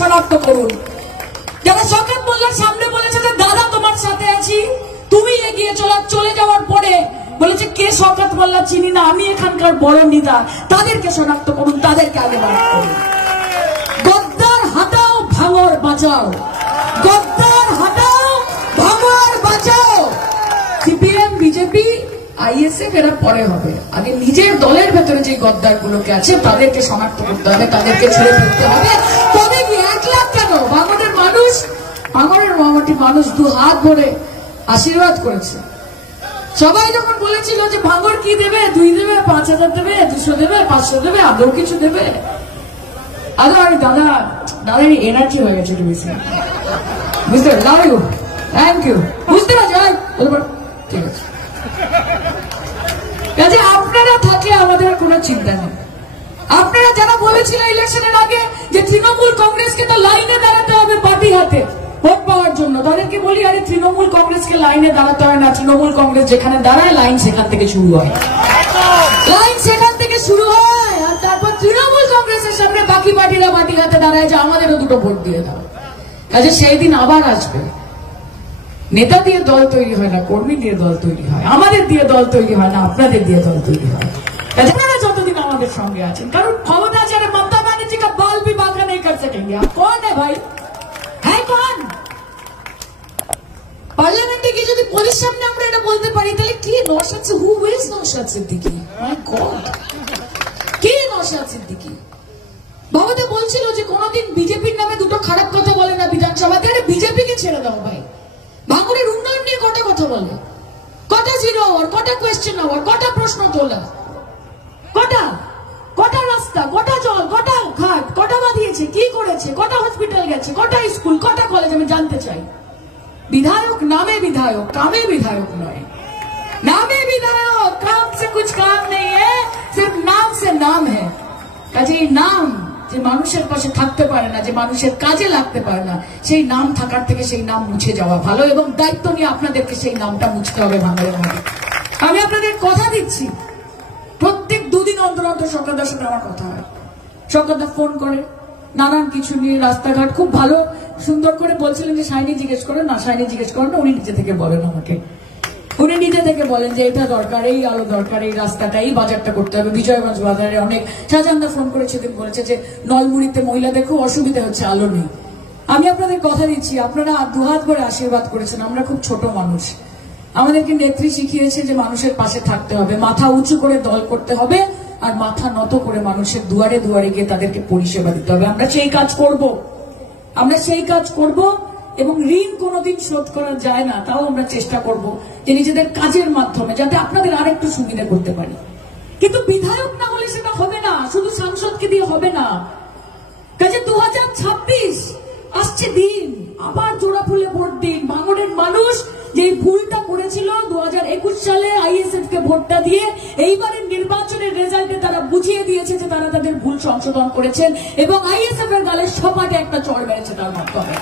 শনাক্ত করুন। যারা শওকত মোল্লার সামনে বলেছে যে দাদা তোমার সাথে আছি, তুমি এগিয়ে চলে যাওয়ার পরে বলেছে কে শওকত মোল্লা চিনি না, আমি এখানকার বড় নেতা, তাদেরকে শনাক্ত করুন, তাদেরকে আগে বার করুন। গদ্দার হাটাও, ভাঙর বাঁচাও। গদ্দার হাটাও, ভাঙর বাঁচাও। সিপিএম, বিজেপি, আইএসএফ এরা পরে হবে, আগে নিজের দলের ভেতরে যে গদ্দার গুলোকে আছে তাদেরকে শনাক্ত করতে হবে, তাদেরকে ছেড়ে ফেলতে হবে। তবে কি 1 লাখ কেন, ভাঙরের মানুষ 2 হাত ভরে আশীর্বাদ করেছে। সবাই যখন বলেছিল যে ভাঙর কি দেবে, 2 দেবে, 5,000 দেবে, 200 দেবে, 500 দেবে, আদৌ কিছু দেবে? দাদার এনার্জি হয়ে গেছে, বুঝতে লাভ ইউ, থ্যাংক ইউ, বুঝতে না যাই, ঠিক আছে। কাজে আপনারা থাকলে আমাদের কোনো চিন্তা নেই। আপনারা যারা বলেছিলেন ইলেকশনের আগে যে তৃণমূল কংগ্রেসকে তো লাইনে দাঁড়াতে হবে পার্টি হাতে ভোট পাওয়ার জন্য, তাদেরকে বলি আরে তৃণমূল কংগ্রেসকে লাইনে দাঁড়াতে হয় না, তৃণমূল কংগ্রেস যেখানে দাঁড়ায় লাইন সেখান থেকে শুরু হয়, লাইন সেখান থেকে শুরু হয়। আর তারপর তৃণমূল কংগ্রেসের সামনে বাকি পার্টিরা পার্টি হাতে দাঁড়ায় যে আমাদেরও 2টো ভোট দিয়ে দাও। কাজে সেই দিন আবার আসবে। নেতা দিয়ে দল তৈরি হয় না, কর্মী দিয়ে দল তৈরি হয়, আমাদের দিয়ে দল তৈরি হয় না, আপনাদের দিয়ে দল তৈরি হয়। আপনারা যতদিন আমাদের সঙ্গে আছেন, কারণ ক্ষমতা যারা মমতা ব্যানার্জি কা বাল भी बांका नहीं कर सकेंगे। आप कौन है भाई, है कौन? পার্লামেন্টে গিয়ে যদি পুলিশ সামনে আমরা এটা বলতে পারি তাহলে কি Naushad, who is Naushad Siddiqui? My god, কি নওশাদ সিদ্দিকী? বাবাতে বলছিল যে কোনদিন বিজেপির নামে 2টো খারাপ কথা বলে না বিধানসভাতে। আরে বিজেপিকে ছেড়ে দাও ভাই, ভাঙড়ের উন্নয়ন নিয়ে কটা কথা বলে, কটা জিরো আওয়ার, কটা কোয়েশ্চেন আওয়ার, কটা প্রশ্ন তোলা, কটা রাস্তা, কটা জল, কটা ঘাট, কটা বাঁধিয়েছে, কি করেছে, কটা হসপিটাল গেছে, কটা স্কুল, কটা কলেজ, আমি জানতে চাই। বিধায়ক নামে বিধায়ক, কামে বিধায়ক নয়। নামে বিধায়ক, काम से कुछ काम नहीं है, सिर्फ नाम से नाम है। কাজে এই নাম যে মানুষের পাশে থাকতে পারে না, যে মানুষের কাজে লাগতে পারে না, সেই নাম থাকার থেকে সেই নাম মুছে যাওয়া ভালো, এবং দায়িত্ব নিয়ে আপনাদেরকে সেই নামটা মুছতে হবে ভাঙড়ের মধ্যে। আমি আপনাদের কথা দিচ্ছি, প্রত্যেক 2 দিন অন্তর অন্তর শওকতদার সাথে আমার কথা হয়। শওকতদা ফোন করে নানান কিছু নিয়ে, রাস্তাঘাট খুব ভালো সুন্দর করে বলছিলেন যে শাইনি জিজ্ঞেস করেন না, শাইনি জিজ্ঞেস করেন না, উনি নিজে থেকে বলেন আমাকে, উনি নিজে থেকে বলেন যে এটা দরকার, এই আলো দরকার, এই রাস্তাটা, এই বাজারটা করতে হবে। বিজয়গঞ্জ বাজারে অনেক শাহজাহানদা ফোন করে সেদিন বলেছে যে নলমুড়িতে মহিলাদের খুব অসুবিধা হচ্ছে, আলো নেই। আমি আপনাদের কথা দিচ্ছি, আপনারা 2 হাত ভরে আশীর্বাদ করেছেন। আমরা খুব ছোট মানুষ, আমাদেরকে নেত্রী শিখিয়েছে যে মানুষের পাশে থাকতে হবে, মাথা উঁচু করে দল করতে হবে, আর মাথা নত করে মানুষের দুয়ারে দুয়ারে গিয়ে তাদেরকে পরিষেবা দিতে হবে। আমরা সেই কাজ করব, এবং ঋণ কোনোদিন শোধ করা যায় না, তাও আমরা চেষ্টা করব যে নিজেদের কাজের মাধ্যমে যাতে আপনাদের আরেকটু সুবিধা করতে পারি। কিন্তু বিধায়ক না হলে সেটা হবে না, শুধু সাংসদকে দিয়ে হবে না। কাজে 2026 আসছে দিন, আবার জোড়া ফুলে ভোট দিন। ভাঙড়ের মানুষ যে ভুলটা করেছিল 2021 সালে আইএসএফ কে ভোটটা দিয়ে, এইবারের নির্বাচনের রেজাল্টে তারা বুঝিয়ে দিয়েছে যে তারা তাদের ভুল সংশোধন করেছেন, এবং আইএসএফ এর গালে সপাটে একটা চড় মেরেছে তার মাধ্যমে।